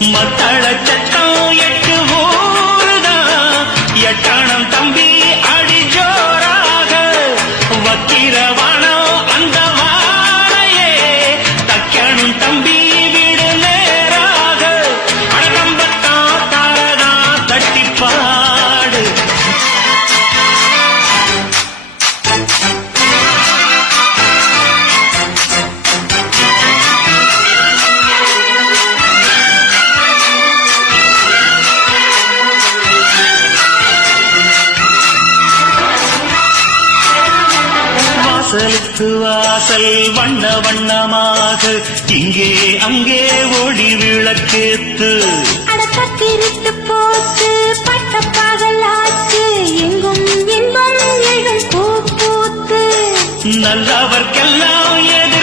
மத்தள சட்டம் 8 ஊருதான் எட்டாணம் தம்பி அடி ஜோராக வக்கிரவானம் அந்த வாழையே தக்கணும் தம்பி வீடு நேராக அடகம்பத்தா தாரதா தட்டிப்பாடு வாசலுக்கு வாசல் வண்ண வண்ணமாக இங்கே அங்கே ஒளி விளக்கேத்து அடக்கத்திருட்டு போத்து பட்ட பகலாச்சு எங்கும் இன்பம் எழும் பூ பூத்து நல்லவர்க்கெல்லாம் எது